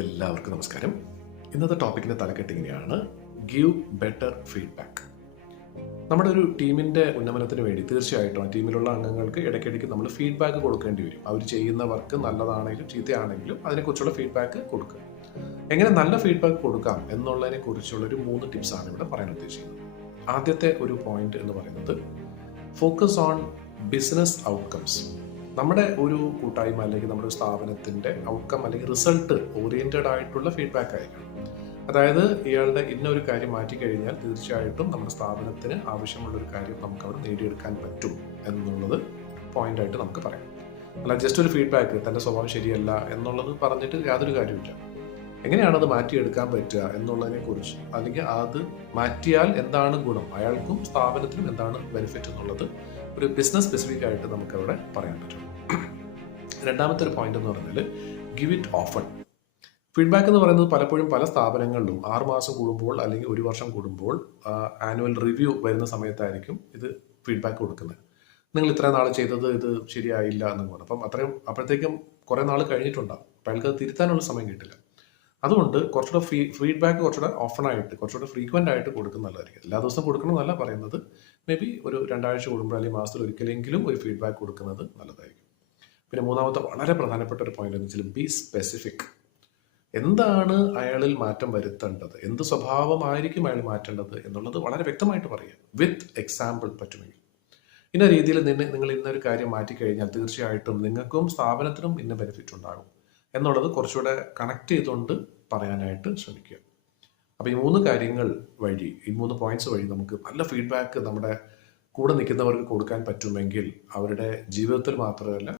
എല്ലാവർക്കും നമസ്കാരം. ഇന്നത്തെ ടോപ്പിക്കിൻ്റെ തലക്കെട്ട് ഇങ്ങനെയാണ്: ഗീവ് ബെറ്റർ ഫീഡ്ബാക്ക്. നമ്മുടെ ഒരു ടീമിൻ്റെ ഉന്നമനത്തിന് വേണ്ടി തീർച്ചയായിട്ടും ആ ടീമിലുള്ള അംഗങ്ങൾക്ക് ഇടയ്ക്കിടയ്ക്ക് നമ്മൾ ഫീഡ്ബാക്ക് കൊടുക്കേണ്ടി വരും. അവർ ചെയ്യുന്ന വർക്ക് നല്ലതാണെങ്കിലും ചീത്തയാണെങ്കിലും അതിനെക്കുറിച്ചുള്ള ഫീഡ്ബാക്ക് കൊടുക്കുക. എങ്ങനെ നല്ല ഫീഡ്ബാക്ക് കൊടുക്കാം എന്നുള്ളതിനെ കുറിച്ചുള്ളൊരു 3 ടിപ്സാണ് ഇവിടെ പറയാൻ ഉദ്ദേശിക്കുന്നത്. ആദ്യത്തെ ഒരു പോയിന്റ് എന്ന് പറയുന്നത് ഫോക്കസ് ഓൺ ബിസിനസ് ഔട്ട്കംസ്. നമ്മുടെ ഒരു കൂട്ടായ്മ അല്ലെങ്കിൽ നമ്മുടെ സ്ഥാപനത്തിൻ്റെ ഔട്ട്കം അല്ലെങ്കിൽ റിസൾട്ട് ഓറിയൻറ്റഡ് ആയിട്ടുള്ള ഫീഡ്ബാക്ക് ആയിരിക്കണം. അതായത് ഇയാളുടെ ഇന്നൊരു കാര്യം മാറ്റിക്കഴിഞ്ഞാൽ തീർച്ചയായിട്ടും നമ്മുടെ സ്ഥാപനത്തിന് ആവശ്യമുള്ളൊരു കാര്യം നമുക്ക് അവിടെ നേടിയെടുക്കാൻ പറ്റും എന്നുള്ളത് പോയിന്റായിട്ട് നമുക്ക് പറയാം. അല്ല ജസ്റ്റ് ഒരു ഫീഡ്ബാക്ക് തൻ്റെ സ്വഭാവം ശരിയല്ല എന്നുള്ളത് പറഞ്ഞിട്ട് യാതൊരു കാര്യമില്ല. എങ്ങനെയാണ് അത് മാറ്റിയെടുക്കാൻ പറ്റുക എന്നുള്ളതിനെ കുറിച്ച്, അല്ലെങ്കിൽ അത് മാറ്റിയാൽ എന്താണ് ഗുണം, അയാൾക്കും സ്ഥാപനത്തിനും എന്താണ് ബെനിഫിറ്റ് എന്നുള്ളത് ഒരു ബിസിനസ് സ്പെസിഫിക് ആയിട്ട് നമുക്കവിടെ പറയാൻ പറ്റും. രണ്ടാമത്തെ ഒരു പോയിന്റ് എന്ന് പറഞ്ഞാൽ ഗിവ് ഇറ്റ് ഓഫൺ. ഫീഡ്ബാക്ക് എന്ന് പറയുന്നത് പലപ്പോഴും പല സ്ഥാപനങ്ങളിലും 6 മാസം കൂടുമ്പോൾ അല്ലെങ്കിൽ 1 വർഷം കൂടുമ്പോൾ ആനുവൽ റിവ്യൂ വരുന്ന സമയത്തായിരിക്കും ഇത് ഫീഡ്ബാക്ക് കൊടുക്കുന്നത്. നിങ്ങൾ ഇത്ര നാൾ ചെയ്തത് ഇത് ശരിയായില്ല എന്ന് പറഞ്ഞു. അപ്പം അപ്പോഴത്തേക്കും കുറേ നാൾ കഴിഞ്ഞിട്ടുണ്ടാകും. അപ്പം അയാൾക്ക് അത് തിരുത്താനുള്ള സമയം കിട്ടില്ല. അതുകൊണ്ട് കുറച്ചുകൂടെ ഫീഡ്ബാക്ക് കുറച്ചുകൂടെ ഓഫൺ ആയിട്ട് കുറച്ചുകൂടെ ഫ്രീക്വൻ്റ് ആയിട്ട് കൊടുക്കുന്നത് നല്ലതായിരിക്കും. എല്ലാ ദിവസവും കൊടുക്കണമെന്നല്ല പറയുന്നത്, മേ ബി ഒരു 2 ആഴ്ച കൂടുമ്പോൾ അല്ലെങ്കിൽ മാസത്തിൽ ഒരിക്കലെങ്കിലും ഒരു ഫീഡ്ബാക്ക് കൊടുക്കുന്നത് നല്ലതായിരിക്കും. പിന്നെ മൂന്നാമത്തെ വളരെ പ്രധാനപ്പെട്ട ഒരു പോയിന്റ് എന്ന് വെച്ചാൽ ബി സ്പെസിഫിക്. എന്താണ് അയാളിൽ മാറ്റം വരുത്തേണ്ടത്, എന്ത് സ്വഭാവമായിരിക്കും അയാൾ മാറ്റേണ്ടത് എന്നുള്ളത് വളരെ വ്യക്തമായിട്ട് പറയുക, വിത്ത് എക്സാമ്പിൾ പറ്റുമെങ്കിൽ. ഇന്ന രീതിയിൽ നിങ്ങൾ ഇന്നൊരു കാര്യം മാറ്റിക്കഴിഞ്ഞാൽ തീർച്ചയായിട്ടും നിങ്ങൾക്കും സ്ഥാപനത്തിനും ഇന്ന ബെനിഫിറ്റ് ഉണ്ടാകും എന്നുള്ളത് കുറച്ചുകൂടെ കണക്ട് ചെയ്തുകൊണ്ട് പറയാനായിട്ട് ശ്രമിക്കുക. അപ്പോൾ ഈ 3 കാര്യങ്ങൾ വഴി, ഈ 3 പോയിന്റ്സ് വഴി നമുക്ക് നല്ല ഫീഡ്ബാക്ക് നമ്മുടെ കൂടെ നിൽക്കുന്നവർക്ക് കൊടുക്കാൻ പറ്റുമെങ്കിൽ അവരുടെ ജീവിതത്തിൽ മാത്രമല്ല